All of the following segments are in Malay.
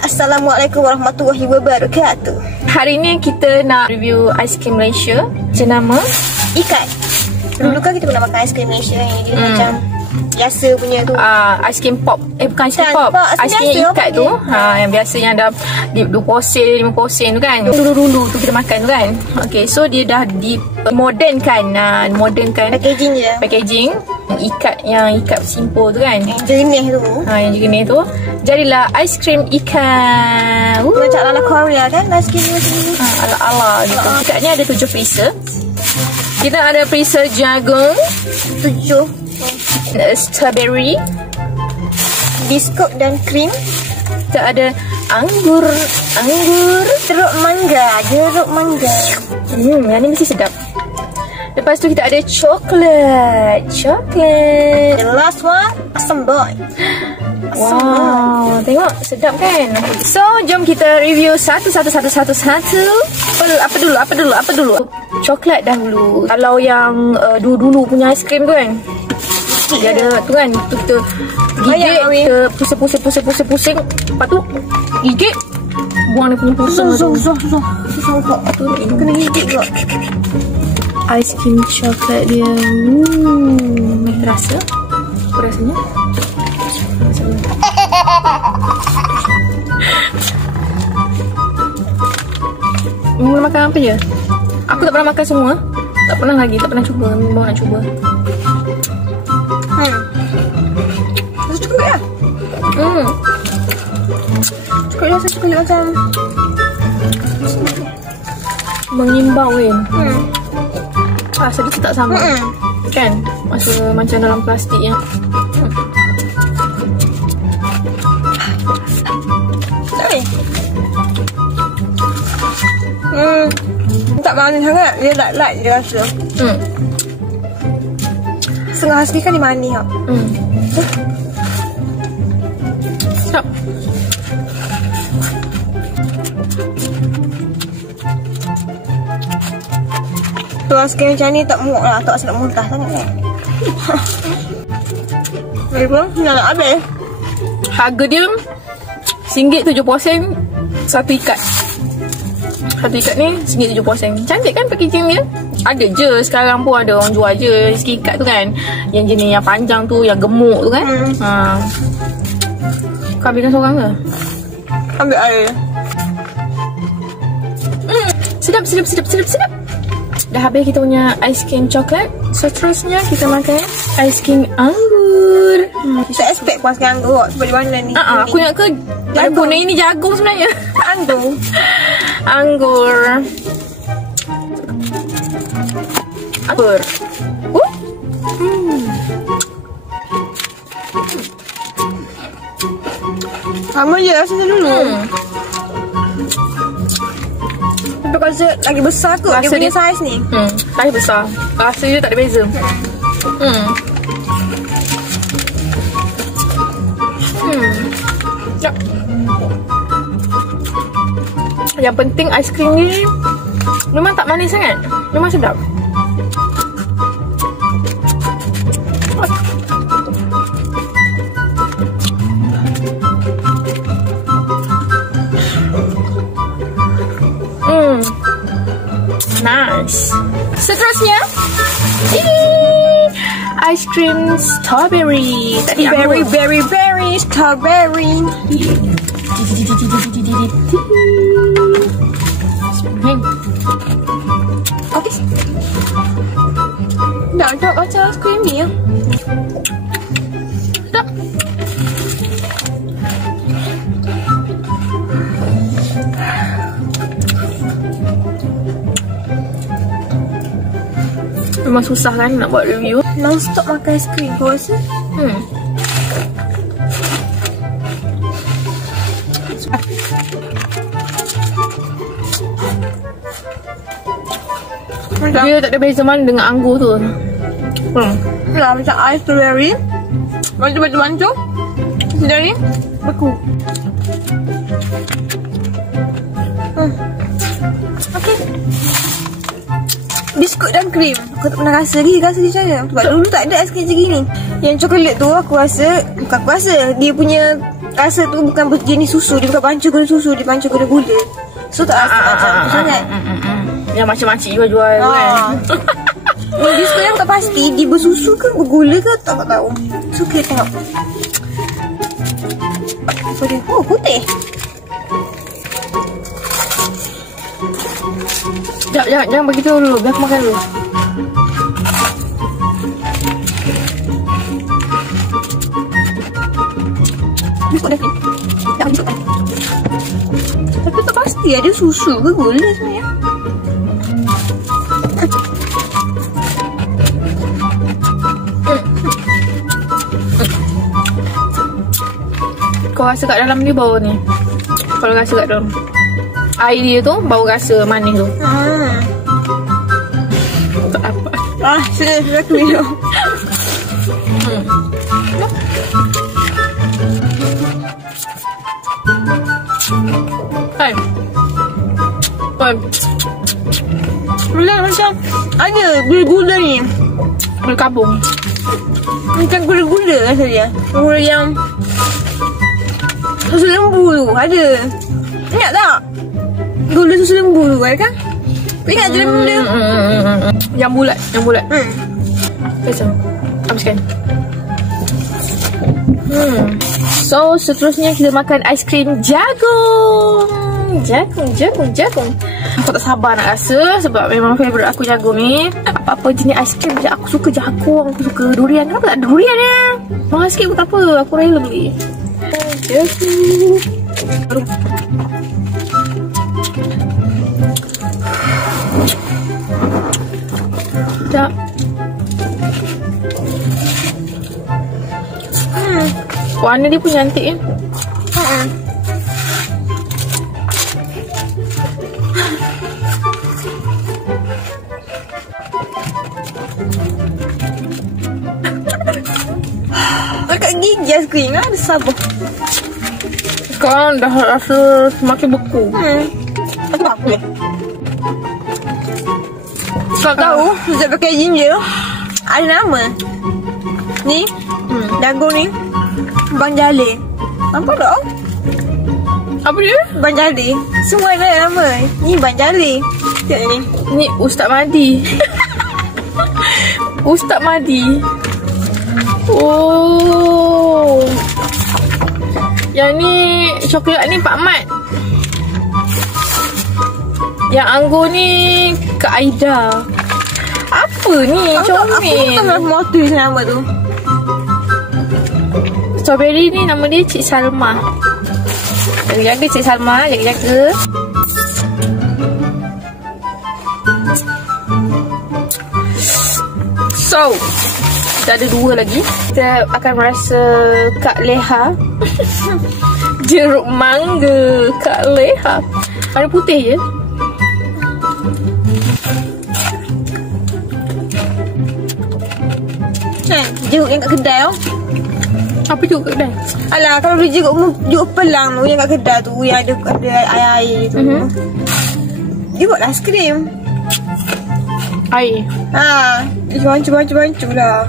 Assalamualaikum warahmatullahi wabarakatuh. Hari ni kita nak review aiskrim Malaysia jenama Ikat. Dulu kan kita pernah makan aiskrim Malaysia yang dia macam biasa punya tu. Aiskrim pop. Bukan aiskrim pop. Aiskrim ikat tu. Yang biasa yang dah 20 sen, 50 sen tu kan. Dulu-dulu tu kita makan tu kan. Okay, so dia dah di modernkan. Modernkan packaging je. Packaging yang ikat simple tu kan. Yang jernih tu. Yang jernih tu. Jadilah aiskrim ikan. Macam ala Korea kan aiskrim macam ni. Ala-ala gitu. Ikatnya ada 7 freezer. Kita ada freezer jagung 7, strawberry, biskut dan krim. kita ada anggur, jeruk mangga. Yang ni mesti sedap. Lepas tu kita ada coklat. The last one, asam boy. Wow, tengok sedap kan. So jom kita review satu. Apa dulu? Coklat dahulu. Kalau yang dulu punya aiskrim tu kan, dia ada tu kan, tu kita gigit, kita pusing, lepas tu gigit, buang dia punya pusing. Susah tu kena gigit juga. Aiskrim coklat dia terasa. Apa rasanya? Mula makan apa je? Aku tak pernah makan semua. Tak pernah cuba. Memang nak cuba. Rasa cukup lah. Cukup rasa coklat macam mengimbau kan. Rasa dia tak sama. Kan? Masa macam dalam plastik yang tak manis sangat. Dia light dia rasa. Setengah asli kan dia manis tak? sedap. Tu aiskrim macam ni tak muak lah. Tak rasa nak muntah sangat kan. Lagi pun nak habis. Harga dia RM1.70 satu ikat. Satu ikat ni RM1.70. Cantik kan packaging dia? Ada je sekarang pun ada orang jual je sikit ikat tu kan. Yang jenis yang panjang tu, yang gemuk tu kan. Kau ambilkan seorang ke? Ambil air. Sedap. Dah habis kita punya aiskrim coklat. So terusnya kita makan aiskrim anggur. Saya expect puas dengan anggur sebab di mana ni. Aku ingat ke jagung. Ini jagung sebenarnya. Anggur. Sama je rasanya dulu. Tapi rasa lagi besar kot dia punya saiz ni. Saiz besar. Rasa dia tak ada beza. Yang penting aiskrim ni memang tak manis sangat. Memang sedap. Nice. Seterusnya aiskrim strawberry. Very strawberry. Okay. Tak macam aiskrim ni ya. Sedap. Memang susah kan nak buat review. Non-stop makan aiskrim kau rasa? Dia tak ada beza mana dengan anggur tu. Lah macam ais strawberry. Macam-macam. Sedar ni beku. Okay. Biskut dan krim. Aku tak pernah rasa lagi rasa macam mana. Sebab dulu tak ada aiskrim macam gini. Yang coklat tu aku rasa, bukan aku rasa, dia punya rasa tu bukan jenis susu. Dia bukan pancu gula susu, dia pancu gula-gula. So tak rasa macam sangat. Yang macam-macam jual-jual kan. Dia sekarang tak pasti dia bersusu ke bergula ke tak tahu. So kita tengok. Sorry. Oh, putih. Jangan bagi tahu dulu, biar aku makan dulu. Bukuk dah ni. Tak bukuk dah. Tapi tak pasti ada susu ke gula sebenarnya. Kau rasa kat dalam ni bau ni. Kalau rasa kat dalam air dia tu bau rasa manis tu. Tak apa. Sudah aku minum. Hai. Macam ada gula-gula ni. Gula kabung. Macam gula-gula rasa dia. Gula yang susu lembu tu ada. Ingat tak? Gula susu lembu tu ada kan? Ingat tu benda? Yang bulat. Macam habiskan. So seterusnya kita makan aiskrim jagung. Jagung. Aku tak sabar nak rasa sebab memang favourite aku jagung ni. Apa-apa jenis aiskrim je aku suka jagung. Aku suka durian. Kenapa tak ada durian ni? Mahal sikit pun tak apa. Aku rela beli. Jagung. Tak. Warna dia pun cantik kan? Dekat gigi aiskrim ada sabuk. Sekarang dah rasa semakin beku. Aku apa ya? Kau tahu sejak packaging dia ada nama. Ni jagung ni Bang Jalil. Nampak tak? Apa dia? Bang Jalil. Semua ada nama. Ni Bang Jalil. Tengok ni. Ni Ustaz Madi. Ustaz Madi. Oh. Yang ni coklat ni Pak Mat. Yang anggur ni Kak Aida. Apa ni? Comel. Aku tak motor nama tu. Strawberry ni nama dia Cik Salma. Jaga-jaga Cik Salma, jaga-jaga. So, kita ada dua lagi. Kita akan rasa Kak Leha. Jeruk mangga Kak Leha. Ada putih je. Jeruk yang kat kedai tau. Apa jeruk kat kedai? Alah, kalau dia jeruk pelang tu yang kat kedai tu, yang ada air-air tu. Dia buat aiskrim. Air. Dia bancu lah.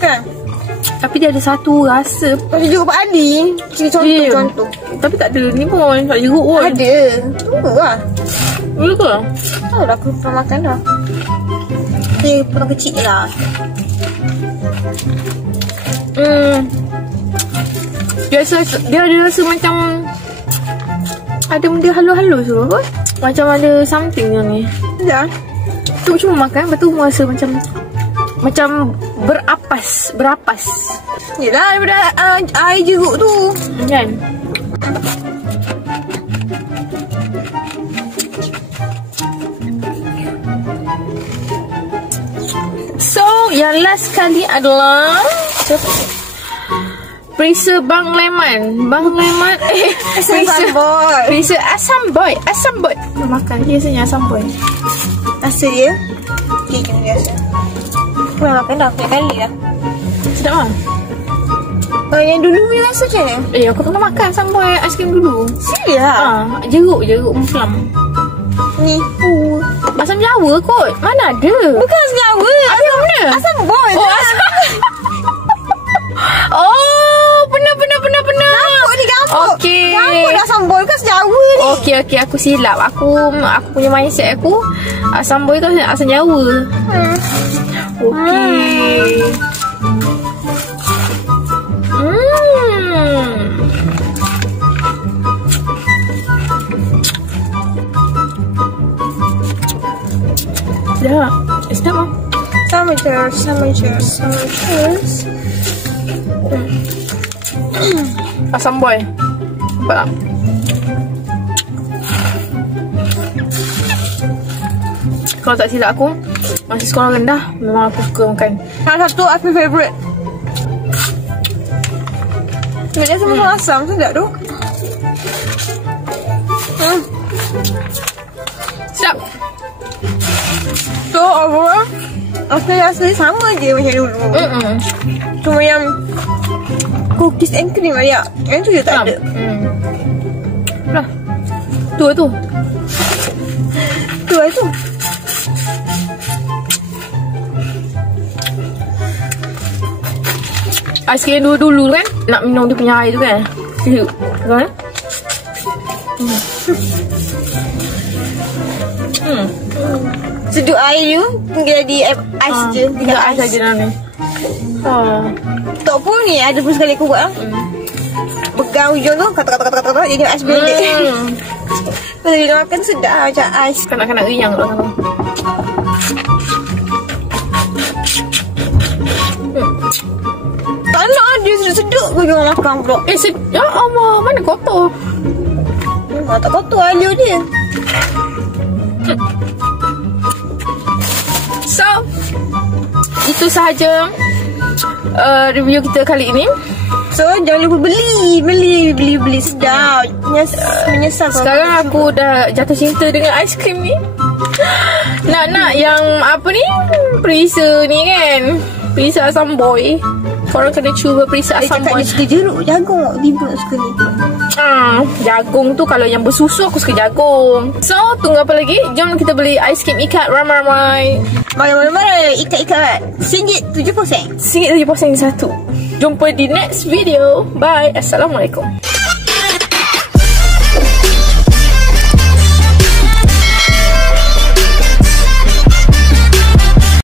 Kan? Tapi dia ada satu rasa. Macam jeruk Pak Adi. Contoh. Tapi tak ada ni pun. Tak jeruk pun. Ada. Tunggu lah. Boleh ke? Tahu dah aku pernah makan dah. Dia potong kecil lah. Dia ada rasa macam ada benda halus-halus tu kot. Macam ada something yang ni. Ya. Tu cuma makan, lepas tu rasa macam berapas. Yelah, daripada air jeruk tu. Kan? So, yang last kali adalah Perisa Bang Leman. Perisa Asam Boy. Makan dia rasanya Asam Boy. Rasa dia macam biasa. Aku dah makan dah, banyak kali dah. Sedap lah. Yang dulu punya rasa macam mana? Aku pernah makan Asam Boy aiskrim dulu. Serius? Jeruk plum. Ni. Asam Jawa kot. Mana ada? Bukan asam Jawa. Asam mana? Asam Boy. Oh, pernah Okay, aku silap. Aku punya mindset aku asam boy tu asam Jawa. Okay. Sedap. Sedap lah. Sama je. Asam boy. Nampak tak? Kalau tak silap aku, masa sekolah rendah memang aku suka makan. Salah satu aku favourite. Dia semua asam, sedap tu. Sedap. So overall, aku rasa sama je macam dulu. Cuma yang cookies and cream ada. Yang tu je tak ada. Lah. Tu. Tu lah tu. Aiskrim dulu kan, nak minum dia punya air tu kan. Siup. Kan? Seduh air tu jadi ais je. Tinggal ais saja dalam ni. Tok pun ni ada pun sekali aku buat. Pegang hujung tu, kata-kata jadi ais blended. Kalau dia makan sedap macam ais. Kanak-kanak riang kat belakang. Tak nak dia seduk bagi orang makan pula. Ya Allah, mana kotor? Tak kotor alio dia. So, itu sahaja review kita kali ini. So, jangan lupa beli sedap. Menyesal. Sekarang aku dah jatuh cinta dengan aiskrim ni. Nak yang apa ni? Perisa ni kan. Perisa asam boy. Korang kena cuba perisa asam boy. Dia suka jeruk, jagung. Tiba suka ni. Jagung tu kalau yang bersusu aku suka jagung. So, tunggu apa lagi? Jom kita beli aiskrim ikat ramai-ramai. Mari ikat-ikat. RM1.70. RM1.70 satu. Jumpa di next video. Bye. Assalamualaikum.